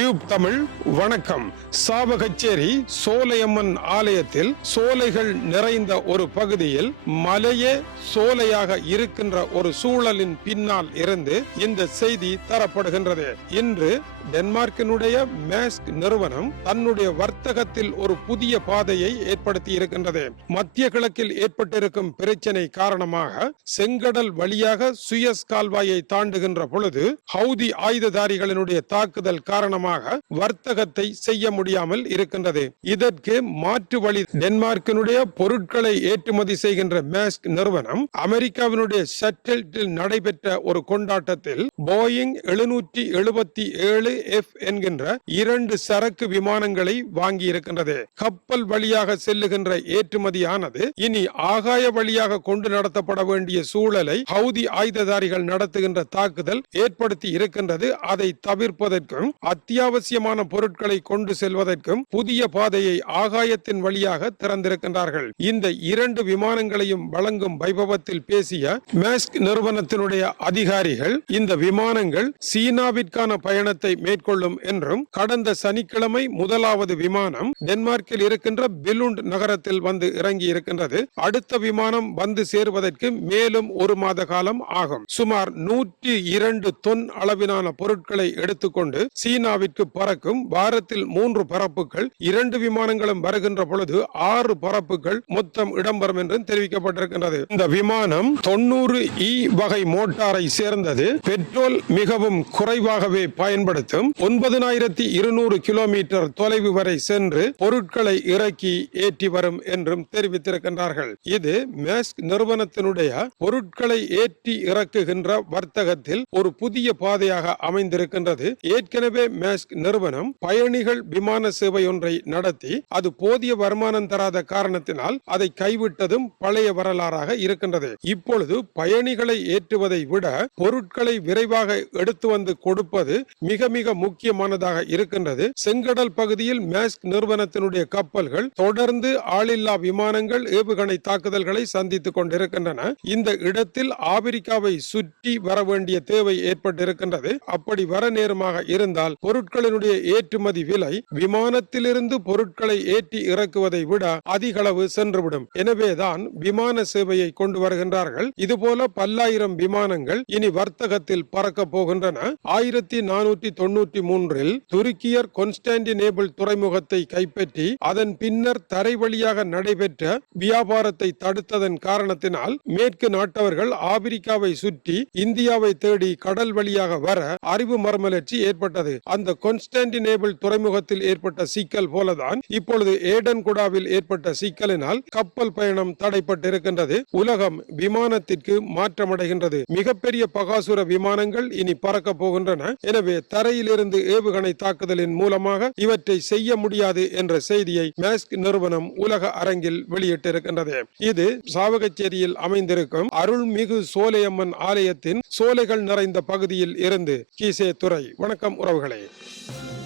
Tube Tamil வணக்கம். சாவகச்சேரி சோலையம்மன் ஆலயத்தில் சோலைகள் நிறைந்த ஒரு பகுதியில் மலையே சோலையாக இருக்கின்ற ஒரு சூழலின் பின்னால் இருந்து இந்த செய்தி தரப்படுகின்றது. இன்று டென்மார்க்கினுடைய மேஸ்க் நிறுவனம் தன்னுடைய வர்த்தகத்தில் ஒரு புதிய பாதையை ஏற்படுத்தி இருக்கின்றது. மத்திய கிழக்கில் ஏற்பட்டிருக்கும் பிரச்சனை காரணமாக செங்கடல் வழியாக சுயஸ் கால்வாயை தாண்டுகின்ற பொழுது ஹவுதி ஆயுததாரிகளினுடைய தாக்குதல் காரணமாக காரணமாக வர்த்தகத்தை செய்ய முடியாமல் இருக்கின்றது. இதற்கு மாற்று வழி டென்மார்க்கினுடைய பொருட்களை ஏற்றுமதி செய்கின்ற மேஸ்க் நிறுவனம் அமெரிக்காவினுடைய ஷட்டில் நடைபெற்ற ஒரு கொண்டாட்டத்தில் போயிங் எழுநூற்றி எழுபத்தி ஏழு எஃப் என்கின்ற இரண்டு சரக்கு விமானங்களை வாங்கி இருக்கின்றது கப்பல் வழியாக செல்லுகின்ற ஏற்றுமதியானது இனி ஆகாய வழியாக கொண்டு நடத்தப்பட வேண்டிய சூழலை ஹவுதி ஆயுததாரிகள் நடத்துகின்ற தாக்குதல் ஏற்படுத்தி இருக்கின்றது. அதை தவிர்ப்பதற்கும் அத்திய அத்தியாவசியமான பொருட்களை கொண்டு செல்வதற்கும் புதிய பாதையை ஆகாயத்தின் வழியாக திறந்திருக்கின்றார்கள். இந்த இரண்டு விமானங்களையும் வழங்கும் வைபவத்தில் பேசிய மேஸ்க் நிறுவனத்தினுடைய அதிகாரிகள் இந்த விமானங்கள் சீனாவிற்கான பயணத்தை மேற்கொள்ளும் என்றும் கடந்த சனிக்கிழமை முதலாவது விமானம் டென்மார்க்கில் இருக்கின்ற பிலுண்ட் நகரத்தில் வந்து இறங்கி இருக்கின்றது அடுத்த விமானம் வந்து சேருவதற்கு மேலும் ஒரு மாத காலம் ஆகும். சுமார் நூற்றி இரண்டு தொன் அளவிலான பொருட்களை எடுத்துக்கொண்டு சீனா இந்தியாவிற்கு பறக்கும் வாரத்தில் மூன்று பரப்புகள் இரண்டு விமானங்களும் வருகின்ற பொழுது ஆறு பரப்புகள் மொத்தம் இடம்பெறும் என்றும் தெரிவிக்கப்பட்டிருக்கின்றது. இந்த விமானம் தொண்ணூறு இ வகை மோட்டாரை சேர்ந்தது. பெட்ரோல் மிகவும் குறைவாகவே பயன்படுத்தும். ஒன்பதனாயிரத்தி இருநூறு கிலோமீட்டர் தொலைவு வரை சென்று பொருட்களை இறக்கி ஏற்றி வரும் என்றும் தெரிவித்திருக்கின்றார்கள். இது மேஸ்க் நிறுவனத்தினுடைய பொருட்களை ஏற்றி இறக்குகின்ற வர்த்தகத்தில் ஒரு புதிய பாதையாக அமைந்திருக்கின்றது. ஏற்கனவே மேஸ்க் நிறுவனம் பயணிகள் விமான சேவை ஒன்றை நடத்தி அது போதிய வருமானம் தராத காரணத்தினால் அதை கைவிட்டதும் பழைய வரலாறாக இருக்கின்றது. இப்பொழுது பயணிகளை ஏற்றுவதை விட பொருட்களை விரைவாக எடுத்து வந்து கொடுப்பது மிக மிக முக்கியமானதாக இருக்கின்றது. செங்கடல் பகுதியில் மேஸ்க் நிறுவனத்தினுடைய கப்பல்கள் தொடர்ந்து ஆளில்லா விமானங்கள் ஏவுகணை தாக்குதல்களை சந்தித்துக் கொண்டிருக்கின்றன. இந்த இடத்தில் ஆப்பிரிக்காவை சுற்றி வர வேண்டிய தேவை ஏற்பட்டிருக்கின்றது. அப்படி வர நேரமாக இருந்தால் பொருள் பொருட்களினுடைய ஏற்றுமதி விலை விமானத்திலிருந்து பொருட்களை ஏற்றி இறக்குவதை விட அதிகளவு சென்றுவிடும். எனவேதான் விமான சேவையை கொண்டு வருகின்றார்கள். இதுபோல பல்லாயிரம் விமானங்கள் இனி வர்த்தகத்தில் பறக்க போகின்றன. ஆயிரத்தி நானூற்றி தொன்னூற்றி மூன்றில் துருக்கியர் கொன்ஸ்டாண்டினேபிள் துறைமுகத்தை கைப்பற்றி அதன் பின்னர் தரை வழியாக நடைபெற்ற வியாபாரத்தை தடுத்ததன் காரணத்தினால் மேற்கு நாட்டவர்கள் ஆப்பிரிக்காவை சுற்றி இந்தியாவை தேடி கடல் வழியாக வர அறிவு மறுமலர்ச்சி ஏற்பட்டது. அந்த கொன்ஸ்டன்டினேபிள் துறைமுகத்தில் ஏற்பட்ட சிக்கல் போலதான் இப்பொழுது ஏடன்குடாவில் ஏற்பட்ட சிக்கலினால் கப்பல் பயணம் தடைப்பட்டிருக்கின்றது. உலகம் விமானத்திற்கு மாற்றமடைகின்றது. மிகப்பெரிய பகாசுர விமானங்கள் இனி பறக்க போகின்றன. எனவே தரையிலிருந்து ஏவுகணை தாக்குதலின் மூலமாக இவற்றை செய்ய முடியாது என்ற செய்தியை மேஸ்க் நிறுவனம் உலக அரங்கில் வெளியிட்டிருக்கின்றது. இது சாவகச்சேரியில் அமைந்திருக்கும் அருள்மிகு சோலையம்மன் ஆலயத்தின் சோலைகள் நிறைந்த பகுதியில் இருந்து கீசே துறை வணக்கம் உறவுகளே. Bye.